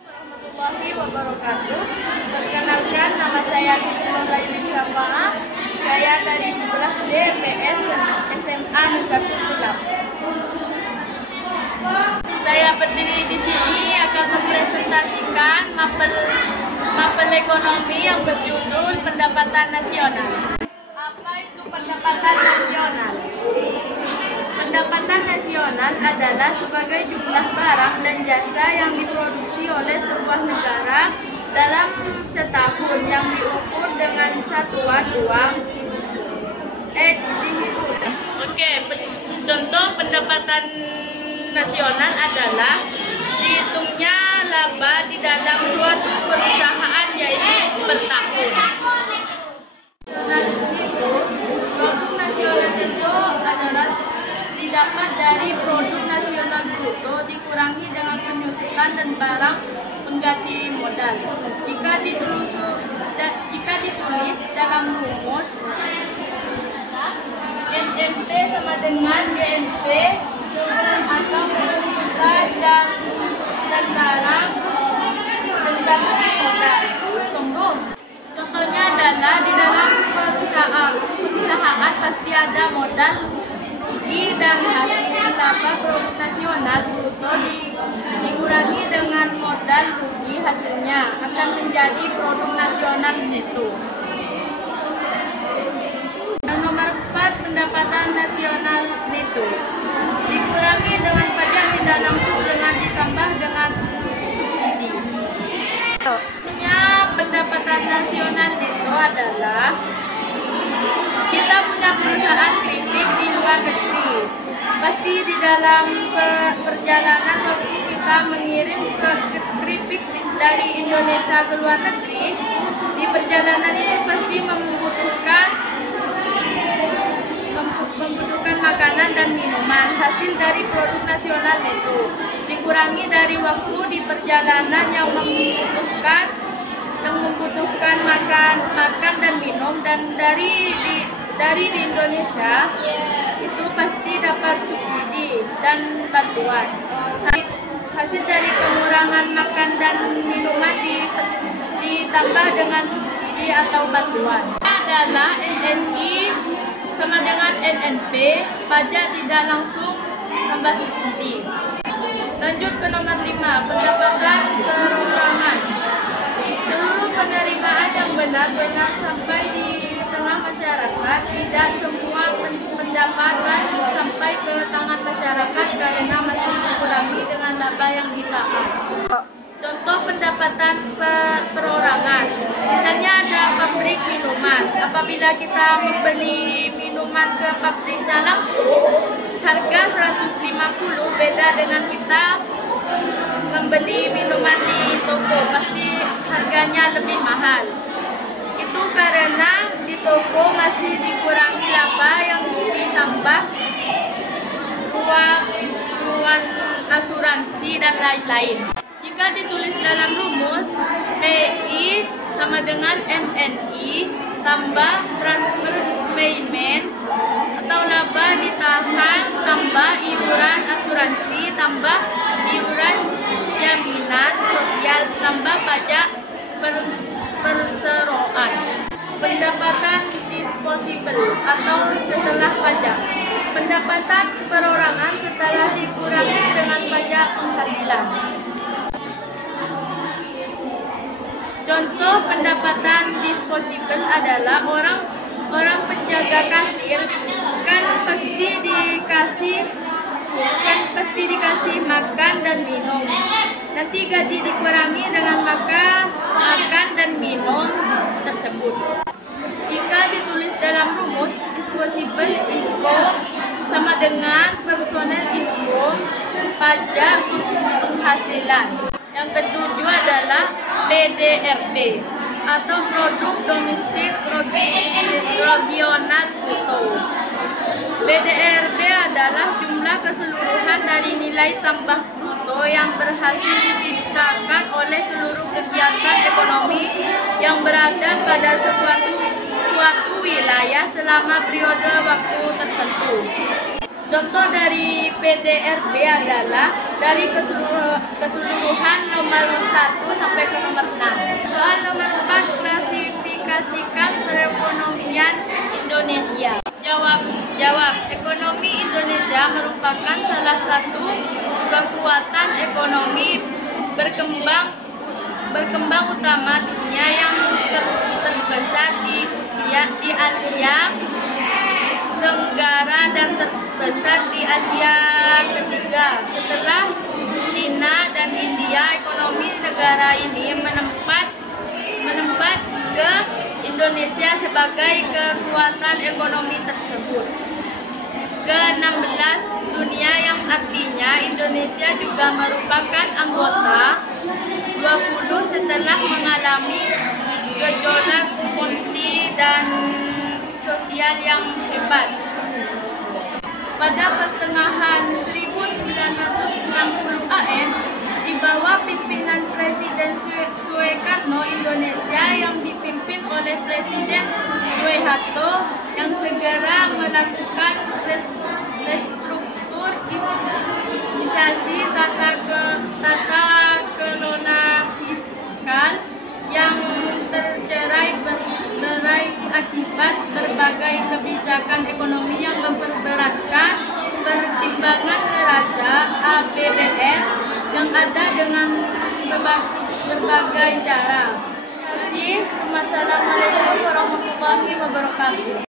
Warahmatullahi wabarakatuh. Perkenalkan, nama saya Siti Nurlaini Syafa'ah. Saya dari 11D PS SMA Nusa Kulap. Saya berdiri di sini akan mempresentasikan mapel ekonomi yang berjudul Pendapatan Nasional. Apa itu pendapatan nasional? Pendapatan nasional adalah sebagai jumlah barang dan jasa yang diproduksi oleh sebuah negara dalam setahun yang diukur dengan satuan uang X dihitung. Oke, contoh pendapatan nasional adalah dihitungnya laba di dalam suatu perusahaan yaitu per tahun. Produk nasional itu adalah didapat dari produk nasional bruto dikurangi dengan penyusutan dan barang pengganti modal. Jika ditulis dalam rumus NMP sama dengan GNP atau penyusutan dan barang pengganti modal. Contohnya adalah di dalam perusahaan pasti ada modal rugi dan hasil laba produk nasional bruto dikurangi dengan modal rugi, hasilnya akan menjadi produk nasional neto. Nomor 4, pendapatan nasional neto dikurangi dengan pajak tidak langsung dengan ditambah dengan subsidi. Pendapatan nasional neto adalah kita punya perusahaan keripik di luar negeri. Pasti di dalam perjalanan waktu kita mengirim keripik dari Indonesia ke luar negeri, di perjalanan itu pasti membutuhkan makanan dan minuman. Hasil dari produk nasional itu dikurangi dari waktu di perjalanan yang membutuhkan makan dan minum, dan dari di Indonesia itu pasti dapat subsidi dan bantuan. Hasil dari pengurangan makan dan minuman ditambah dengan subsidi atau bantuan adalah NNI sama dengan NNP, pajak tidak langsung tambah subsidi. Lanjut ke nomor 5, pendapatan perorangan. Seluruh penerimaan yang benar-benar sampai di tengah masyarakat. Tidak semua pendapatan sampai ke tangan masyarakat karena masih dikurangi dengan laba yang ditahan. Contoh pendapatan perorangan, misalnya ada pabrik minuman. Apabila kita membeli minuman ke pabriknya langsung, harga 150 beda dengan kita membeli minuman di toko, pasti harganya lebih mahal. Itu karena di toko masih dikurangi laba yang ditambah ruang asuransi dan lain-lain. Jika ditulis dalam rumus PI sama dengan MNI tambah transfer payment atau laba ditahan tambah iuran asuransi tambah iuran jaminan sosial tambah pajak perseroan. Pendapatan disposable atau setelah pajak. Pendapatan perorangan setelah dikurangi dengan pajak penghasilan. Contoh pendapatan disposable adalah orang penjaga kasir kan pasti dikasih makan dan minum. Nanti gaji dikurangi dengan makan dan minum tersebut. Jika ditulis dalam rumus disposable income sama dengan personal income, pajak penghasilan. Yang ketujuh adalah PDRB atau produk domestik regional bruto. PDRB adalah jumlah keseluruhan dari nilai tambah bruto yang berhasil diciptakan oleh seluruh kegiatan ekonomi yang berada pada suatu wilayah. wilayah selama periode waktu tertentu. Contoh dari PDRB adalah dari keseluruhan nomor 1 sampai ke nomor 6. Soal nomor 4, klasifikasikan perekonomian Indonesia. Jawab. Ekonomi Indonesia merupakan salah satu kekuatan ekonomi berkembang utama dunia yang terbesar di Asia Tenggara dan terbesar di Asia ketiga. Setelah China dan India, ekonomi negara ini menempat ke Indonesia sebagai kekuatan ekonomi tersebut. Ke-16, dunia, yang artinya Indonesia juga merupakan anggota 20 setelah mengalami gejolak politik dan sosial yang hebat. Pada pertengahan 1960 AN, di bawah pimpinan Presiden Soekarno, Indonesia yang dipimpin oleh Presiden Soeharto yang segera melakukan restrukturisasi tata kelola fiskal yang tercerai-berai akibat berbagai kebijakan ekonomi yang memperberatkan pertimbangan neraca APBN yang ada dengan berbagai cara. Wassalamualaikum warahmatullahi wabarakatuh.